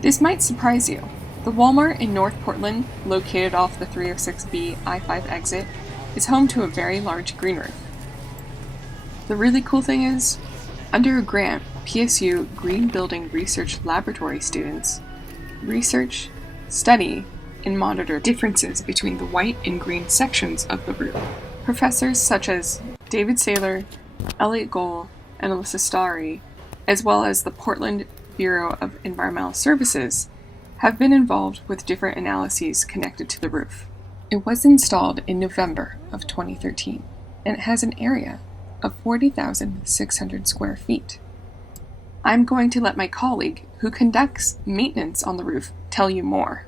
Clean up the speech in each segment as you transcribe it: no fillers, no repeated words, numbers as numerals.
This might surprise you. The Walmart in North Portland, located off the 306B I-5 exit, is home to a very large green roof. The really cool thing is, under a grant, PSU Green Building Research Laboratory students research, study, and monitor differences between the white and green sections of the roof. Professors such as David Saylor, Elliot Gohl, and Alyssa Starry, as well as the Portland Bureau of Environmental Services, have been involved with different analyses connected to the roof. It was installed in November of 2013, and it has an area of 40,600 square feet. I'm going to let my colleague, who conducts maintenance on the roof, tell you more.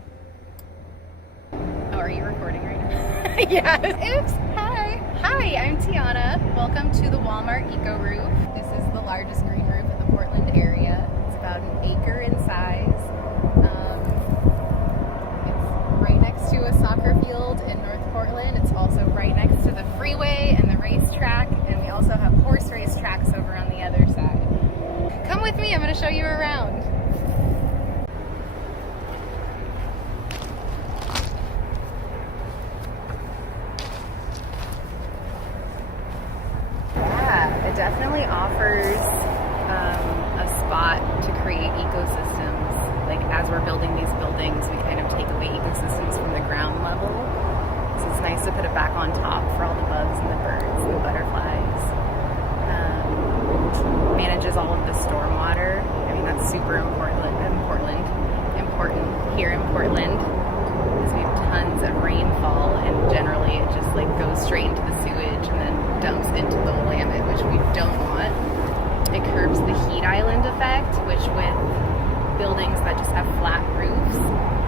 Oh, are you recording right now? Yeah. Oops. Hi, I'm Tiana. Welcome to the Walmart Eco Roof. This is the largest green roof in the Portland area. It's about an acre in size. It's right next to a soccer field in North Portland. It's also right next to the freeway and the racetrack, and we also have horse race tracks over on the other side. Come with me, I'm going to show you around. It definitely offers a spot to create ecosystems. Like as we're building these buildings, we kind of take away ecosystems from the ground level. So it's nice to put it back on top for all the bugs and the birds and the butterflies. Manages all of the stormwater. I mean, that's super important here in Portland, because we have tons of rainfall, and generally it just like goes straight into the sewage and then dumps into the Willamette, which we don't want. It curbs the heat island effect, which with buildings that just have flat roofs,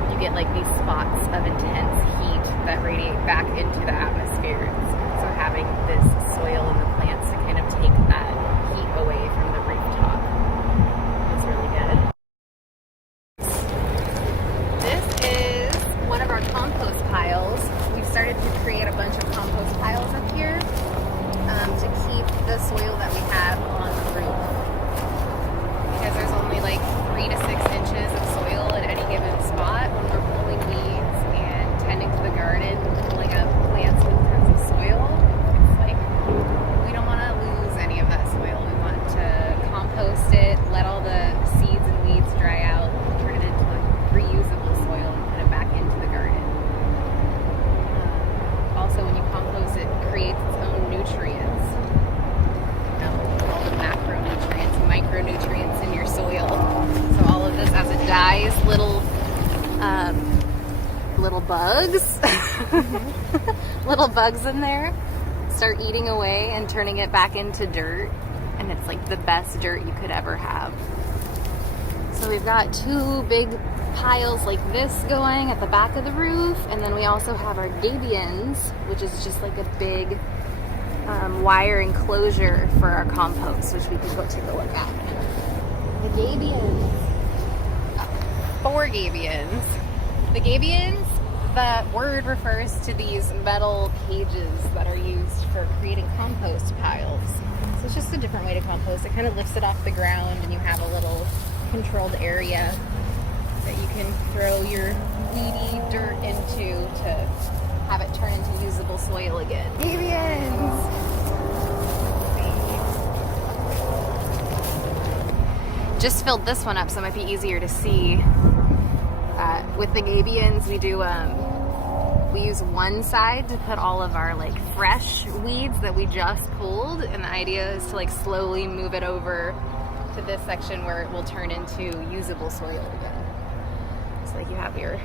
you get like these spots of intense heat that radiate back into the atmosphere. So having this soil and the plants to kind of take that heat away from the rooftop is really good. This is one of our compost piles. We've started to create a bunch of compost piles up here to keep the soil that we have on the roof, because there's only like 3 to 6 inches of soil at any given spot when we're pulling weeds and tending to the garden, pulling up plants with tons of soil. It's like we don't want to lose any of that soil. We want to compost it, let all the seeds and weeds dry out, turn it into like reusable soil and put it back into the garden. Also, when you compost, it creates its own nutrients. All the macronutrients and micronutrients in your soil. So all of this, as it dies, little bugs, little bugs in there start eating away and turning it back into dirt, and it's like the best dirt you could ever have. So we've got 2 big piles like this going at the back of the roof, and then we also have our gabions, which is just like a big wire enclosure for our compost, which we can go take a look at. The gabions. 4 gabions. The gabions, the word refers to these metal cages that are used for creating compost piles. So it's just a different way to compost. It kind of lifts it off the ground, and you have a little controlled area that you can throw your weedy dirt into to have it turn into usable soil again. Gabions! Just filled this one up, so it might be easier to see. With the gabions, we use one side to put all of our like fresh weeds that we just pulled, and the idea is to like slowly move it over to this section where it will turn into usable soil again. So like you have your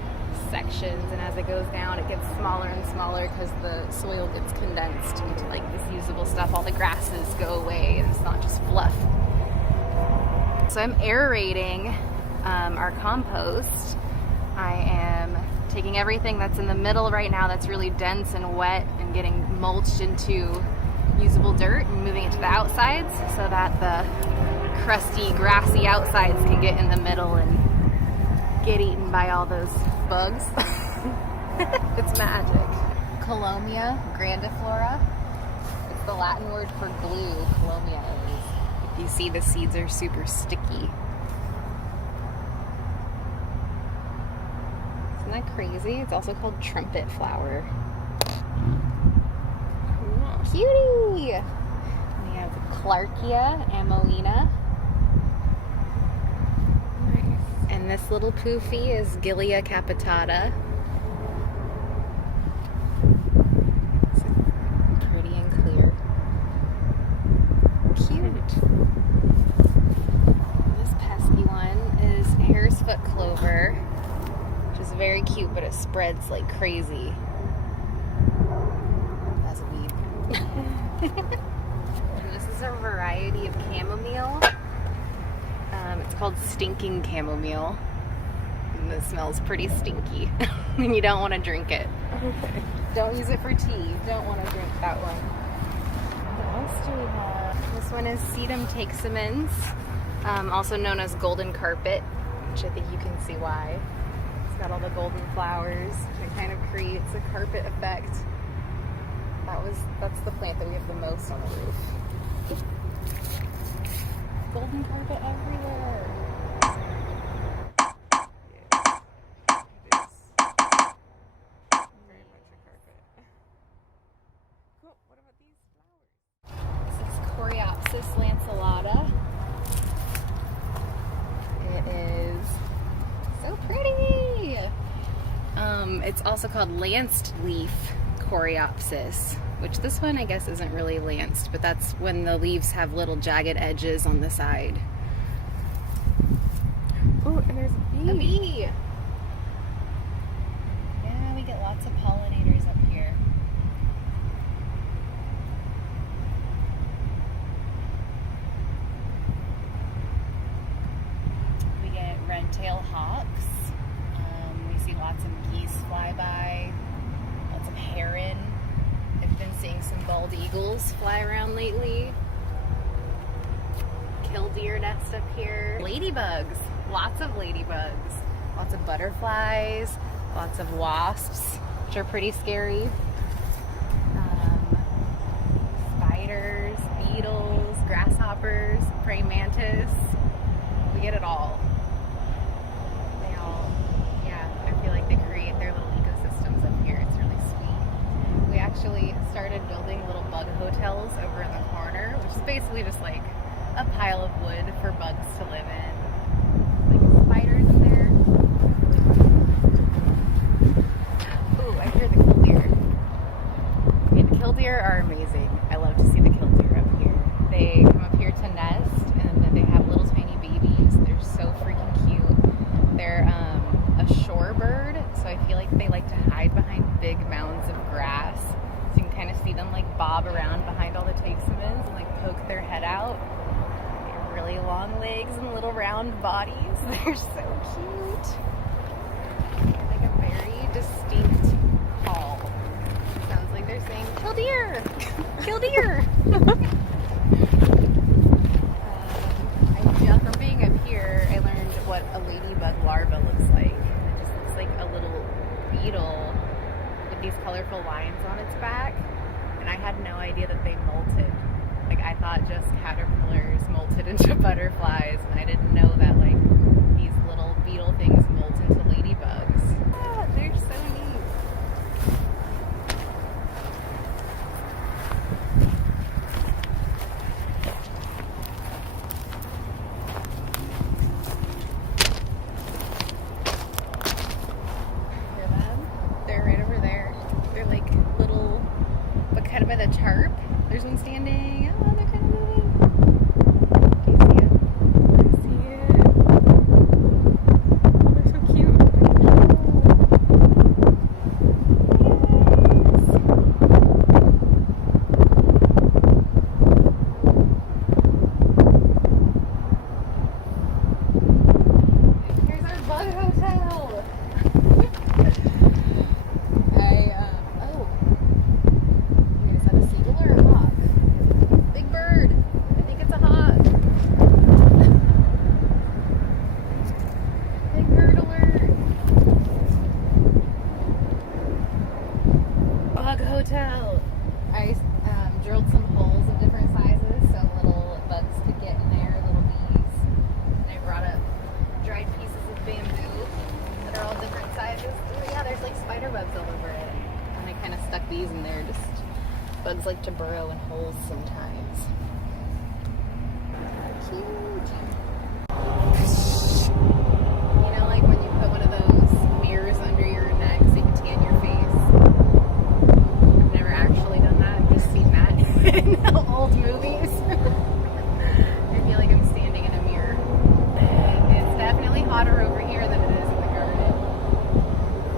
sections, and as it goes down it gets smaller and smaller because the soil gets condensed into like this usable stuff. All the grasses go away and it's not just fluff. So I'm aerating our compost. I am taking everything that's in the middle right now that's really dense and wet and getting mulched into usable dirt and moving it to the outsides so that the crusty, grassy outsides can get in the middle and get eaten by all those bugs. It's magic. Colomia grandiflora. It's the Latin word for glue. Colomia is. If you see, the seeds are super sticky. that crazy? It's also called trumpet flower. Cool. Cutie! We have Clarkia amoena. Nice. And this little poofy is Gilia capitata. It's pretty and clear. Cute. This pesky one is hare's foot clover, which is very cute, but it spreads like crazy. As a weed. And this is a variety of chamomile. It's called stinking chamomile. And it smells pretty stinky. And you don't want to drink it. Okay. Don't use it for tea. Don't want to drink that one. What else do we have? This one is Sedum texamens, also known as golden carpet, which I think you can see why. It's got all the golden flowers. It kind of creates a carpet effect. That's the plant that we have the most on the roof. Golden carpet everywhere. Very much a carpet. Cool. What about these flowers? This is Coreopsis lanceolata. It is so pretty. It's also called lanced leaf Coreopsis, which this one I guess isn't really lanced, but that's when the leaves have little jagged edges on the side. Oh, and there's a bee. A bee! Yeah, we get lots of pollinators up here. We get red-tailed hawks. We see lots of geese fly by. Lots of heron. I've been seeing some bald eagles fly around lately. Killdeer nest up here. Ladybugs. Lots of ladybugs. Lots of butterflies. Lots of wasps, which are pretty scary. Spiders, beetles, grasshoppers, praying mantis. We get it all. I feel like they create their little ecosystems up here. It's really sweet. We actually started building little bug hotels over in the corner, which is basically just like a pile of wood for bugs to live in. Like spiders in there. Ooh, I hear the killdeer. Okay, the killdeer are amazing. I love to see the killdeer up here. They come up here to nest, and then they have little tiny babies. They're so freaking cute. They're a shorebird, so I feel like they like to hide behind big mounds of grass. So you can kind of see them like bob around behind all the texamens and like poke their head out. They have really long legs and little round bodies. They're so cute. They have like a very distinct call. Sounds like they're saying, "Killdeer! Killdeer!" From being up here, I learned what a ladybug larva looks like. It just looks like a little beetle with these colorful lines on its back. And I had no idea that they molted. Like, I thought just caterpillars molted into butterflies, and I didn't know that, like, these little beetle things molt into ladybugs. Ah, they're so neat. Hear them? They're right over there. They're like little, but kind of by the tarp. There's one standing. Oh, they're kind of moving. Do you see them? I see it. Oh, they're so cute. Here's our bug hotel. Wait, is that a seagull or a hawk? Big bird. Bugs like to burrow in holes sometimes. Cute. You know, like when you put one of those mirrors under your neck so you can tan your face. I've never actually done that. I've just seen that in old movies. I feel like I'm standing in a mirror. It's definitely hotter over here than it is in the garden.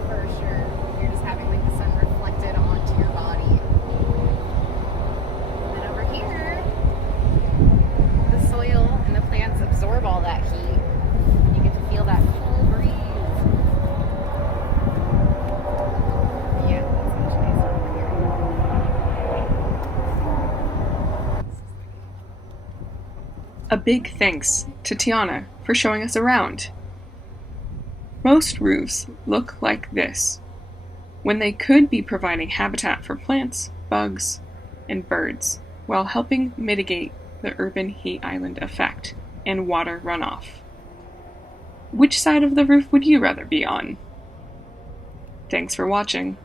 For sure. You're just having like the sun reflected onto your body. And then over here, the soil and the plants absorb all that heat. You get to feel that cool breeze. Yeah, it's much nicer over here. A big thanks to Tiana for showing us around. Most roofs look like this, when they could be providing habitat for plants, bugs, and birds, while helping mitigate the urban heat island effect and water runoff. Which side of the roof would you rather be on? Thanks for watching.